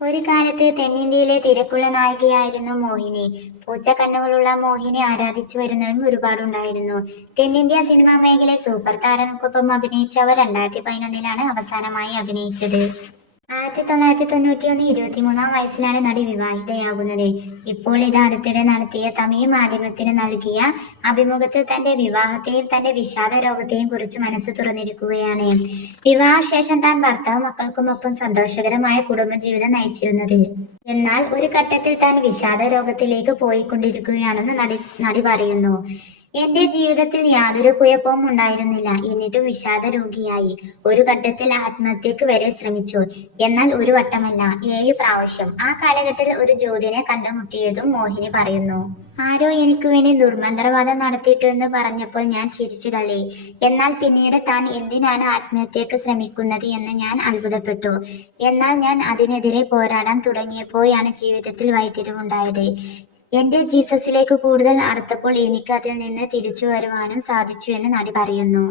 ഒരു കാലത്ത് തെന്നിന്ത്യയിലെ തിരക്കുള്ള നായികയായിരുന്നു മോഹിനി. പൂച്ച കണ്ണുകളുള്ള മോഹിനി ആരാധിച്ചു വരുന്നവരും ഒരുപാടുണ്ടായിരുന്നു. തെന്നിന്ത്യ സിനിമാ മേഖലയിൽ സൂപ്പർ താരങ്ങൾക്കൊപ്പം അഭിനയിച്ച അവർ രണ്ടായിരത്തി പതിനൊന്നിലാണ് അവസാനമായി അഭിനയിച്ചത്. ആയിരത്തി തൊള്ളായിരത്തി തൊണ്ണൂറ്റി ഒന്ന് ഇരുപത്തിമൂന്നാം വയസ്സിലാണ് നടി വിവാഹിതയാകുന്നത്. ഇപ്പോൾ ഇത് അടുത്തിടെ നടത്തിയ തമിഴ് മാധ്യമത്തിന് നൽകിയ അഭിമുഖത്തിൽ തന്റെ വിവാഹത്തെയും തന്റെ വിഷാദ രോഗത്തെയും കുറിച്ച് മനസ്സ് തുറന്നിരിക്കുകയാണ്. വിവാഹശേഷം താൻ ഭർത്താവ് മക്കൾക്കുമൊപ്പം സന്തോഷകരമായ കുടുംബജീവിതം നയിച്ചിരുന്നത്. എന്നാൽ ഒരു ഘട്ടത്തിൽ താൻ വിഷാദ രോഗത്തിലേക്ക് പോയിക്കൊണ്ടിരിക്കുകയാണെന്ന് നടി നടി പറയുന്നു. എന്റെ ജീവിതത്തിൽ യാതൊരു കുഴപ്പവും ഉണ്ടായിരുന്നില്ല. എന്നിട്ടും വിഷാദ രോഗിയായി. ഒരു ഘട്ടത്തിൽ ആത്മഹത്യക്ക് വരെ ശ്രമിച്ചു. എന്നാൽ ഒരു വട്ടമല്ല ഏഴ് പ്രാവശ്യം. ആ കാലഘട്ടത്തിൽ ഒരു ജ്യോതിനെ കണ്ടുമുട്ടിയതും മോഹിനി പറയുന്നു. ആരോ എനിക്ക് വേണ്ടി ദുർമന്ത്രവാദം നടത്തിയിട്ടുവെന്ന് പറഞ്ഞപ്പോൾ ഞാൻ ചിരിച്ചു തള്ളി എന്നാൽ പിന്നീട് താൻ എന്തിനാണ് ആത്മഹത്യക്ക് ശ്രമിക്കുന്നത് എന്ന് ഞാൻ അത്ഭുതപ്പെട്ടു. എന്നാൽ ഞാൻ അതിനെതിരെ പോരാടാൻ തുടങ്ങിയപ്പോഴാണ് ജീവിതത്തിൽ വൈത്തിരിവുണ്ടായത്. എന്റെ ജീസസിലേക്ക് കൂടുതൽ അടുത്തപ്പോൾ എനിക്ക് അതിൽ നിന്ന് തിരിച്ചു വരുവാനും സാധിച്ചു എന്ന് നടി പറയുന്നു.